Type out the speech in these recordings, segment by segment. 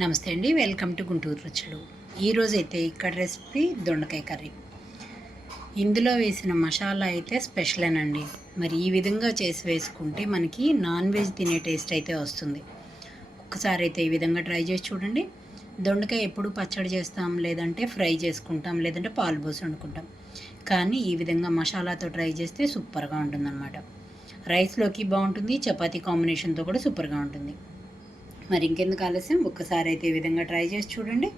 నమస్తే అండి, welcome to Guntur రుచులు. ఈరోజైతే ఇక్కడ రెసిపీ దొండకాయ కర్రీ. ఇందులో వేసిన మసాలా అయితే స్పెషలేనండి. మరి ఈ విధంగా చేసి వేసుకుంటే మనకి నాన్ వెజ్ తినే టేస్ట్ అయితే వస్తుంది. ఒక్కసారి అయితే ఈ విధంగా ట్రై చేసి చూడండి. దొండకాయ ఎప్పుడు పచ్చడి చేస్తాం, లేదంటే ఫ్రై చేసుకుంటాం, లేదంటే పాలు పోసి వండుకుంటాం. కానీ ఈ విధంగా మసాలాతో ట్రై చేస్తే సూపర్గా ఉంటుందన్నమాట. రైస్లోకి బాగుంటుంది, చపాతీ కాంబినేషన్తో కూడా సూపర్గా ఉంటుంది. మరి ఇంకెందుకు ఆలస్యం, ఒక్కసారి అయితే ఈ విధంగా ట్రై చేసి చూడండి.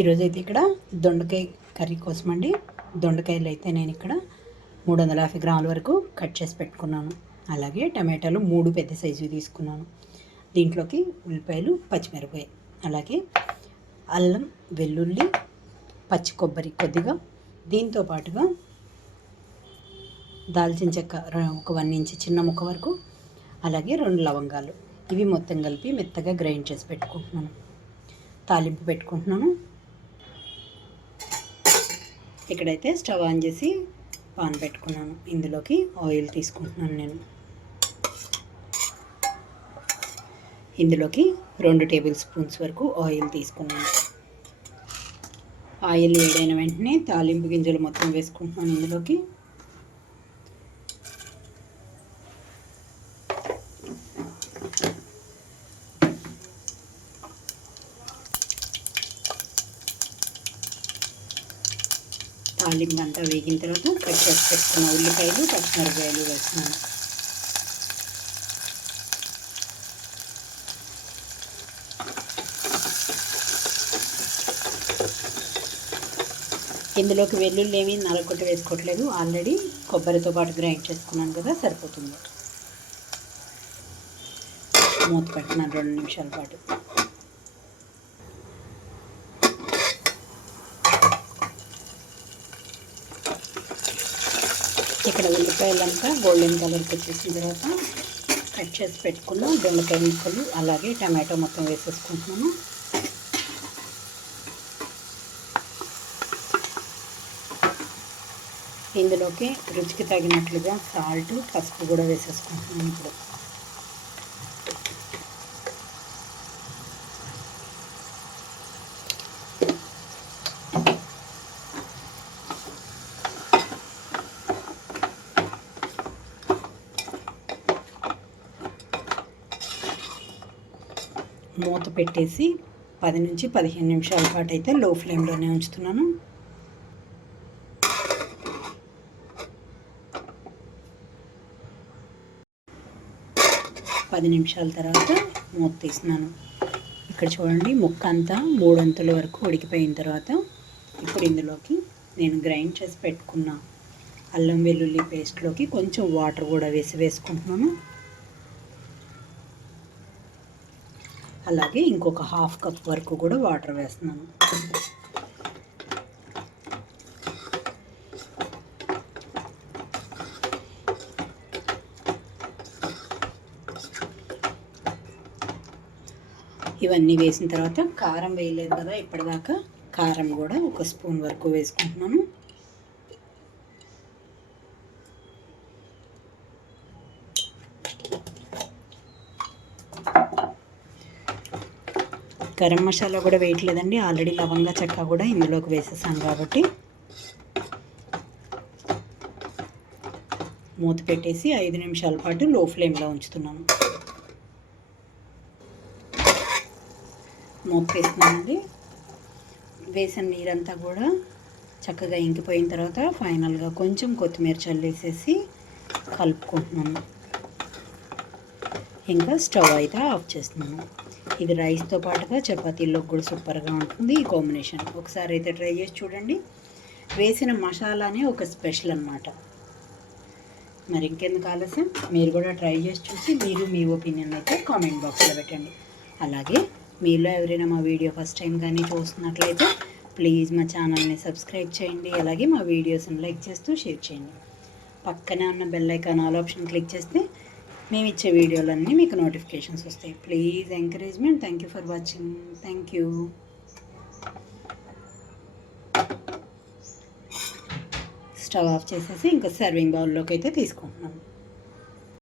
ఈరోజైతే ఇక్కడ దొండకాయ కర్రీ కోసం అండి, దొండకాయలు అయితే నేను ఇక్కడ 350 గ్రాముల వరకు కట్ చేసి పెట్టుకున్నాను. అలాగే టమాటాలు 3 పెద్ద సైజు తీసుకున్నాను. దీంట్లోకి ఉల్లిపాయలు, పచ్చిమిరపకాయ, అలాగే అల్లం, వెల్లుల్లి, పచ్చి కొబ్బరి కొద్దిగా, దీంతో పాటుగా దాల్చిన చెక్క ఒక 1 ఇంచ్ చిన్న ముక్క వరకు, అలాగే 2 లవంగాలు. ఇవి మొత్తం కలిపి మెత్తగా గ్రైండ్ చేసి పెట్టుకుంటున్నాను. తాలింపు పెట్టుకుంటున్నాను. ఇక్కడైతే స్టవ్ ఆన్ చేసి పాన్ పెట్టుకున్నాను. ఇందులోకి ఆయిల్ తీసుకుంటున్నాను నేను. ఇందులోకి 2 టేబుల్ స్పూన్స్ వరకు ఆయిల్ తీసుకున్నాను. ఆయిల్ వేడైన వెంటనే తాలింపు గింజలు మొత్తం వేసుకుంటున్నాను. ఇందులోకి తాలింపు అంతా వేగిన తర్వాత కట్ చేసి పెట్టుకున్న ఉల్లిపాయలు, పచ్చిమిరపకాయలు వేస్తున్నాను. ఇందులోకి వెల్లుల్లి ఏమీ నలగొట్టి వేసుకోవట్లేదు. ఆల్రెడీ కొబ్బరితో పాటు గ్రైండ్ చేసుకున్నాను కదా, సరిపోతుంది. మూత పెట్టినాను 2 నిమిషాల పాటు. ఇక్కడ ఉల్లిపాయలంతా గోల్డెన్ కలర్కి వచ్చేసిన తర్వాత కట్ చేసి పెట్టుకున్న దొండకాయ ముక్కలు, అలాగే టమాటో మొత్తం వేసేసుకుంటున్నాను. ఇందులోకి రుచికి తగినట్లుగా సాల్ట్, పసుపు కూడా వేసేసుకుంటున్నాను. ఇప్పుడు మూత పెట్టేసి 10 నుంచి 15 నిమిషాల పాటు అయితే లో ఫ్లేమ్లోనే ఉంచుతున్నాను. పది నిమిషాల తర్వాత మూత తీస్తున్నాను. ఇక్కడ చూడండి, ముక్క అంతా 3 అంతుల వరకు ఉడికిపోయిన తర్వాత ఇప్పుడు ఇందులోకి నేను గ్రైండ్ చేసి పెట్టుకున్న అల్లం వెల్లుల్లి పేస్ట్లోకి కొంచెం వాటర్ కూడా వేసుకుంటున్నాను. అలాగే ఇంకొక 1/2 కప్ వరకు కూడా వాటర్ వేస్తున్నాను. ఇవన్నీ వేసిన తర్వాత కారం వేయలేదు కదా ఇప్పటిదాకా, కారం కూడా 1 స్పూన్ వరకు వేసుకుంటున్నాను. గరం మసాలా కూడా వేయట్లేదండి, ఆల్రెడీ లవంగా చెక్క కూడా ఇందులోకి వేసేసాను కాబట్టి. మూత పెట్టేసి 5 నిమిషాల పాటు లో ఫ్లేమ్లో ఉంచుతున్నాను. మూత వేస్తున్నానండి. వేసిన నీరంతా కూడా చక్కగా ఇంకిపోయిన తర్వాత ఫైనల్గా కొంచెం కొత్తిమీర చల్లేసేసి కలుపుకుంటున్నాను. ఇంకా స్టవ్ అయితే ఆఫ్ చేస్తున్నాను. ఇది రైస్తో పాటుగా చపాతీల్లో కూడా సూపర్గా ఉంటుంది ఈ కాంబినేషన్. ఒకసారి అయితే ట్రై చేసి చూడండి. వేసిన మసాలానే ఒక స్పెషల్ అన్నమాట. మరి ఇంకెందుకు ఆలస్యం, మీరు కూడా ట్రై చేసి చూసి మీరు మీ ఒపీనియన్ అయితే కామెంట్ బాక్స్లో పెట్టండి. అలాగే మీలో ఎవరైనా మా వీడియో ఫస్ట్ టైం కానీ చూస్తున్నట్లయితే ప్లీజ్ మా ఛానల్ని సబ్స్క్రైబ్ చేయండి. అలాగే మా వీడియోస్ని లైక్ చేస్తూ షేర్ చేయండి. పక్కనే ఉన్న bell icon all option click చేస్తే మేము ఇచ్చే వీడియోలన్నీ మీకు నోటిఫికేషన్స్ వస్తాయి. Please encouragement. Thank you for watching. Thank you. Stove off చేసేసి ఇంకా సర్వింగ్ బౌల్లోకి అయితే తీసుకుంటున్నాను.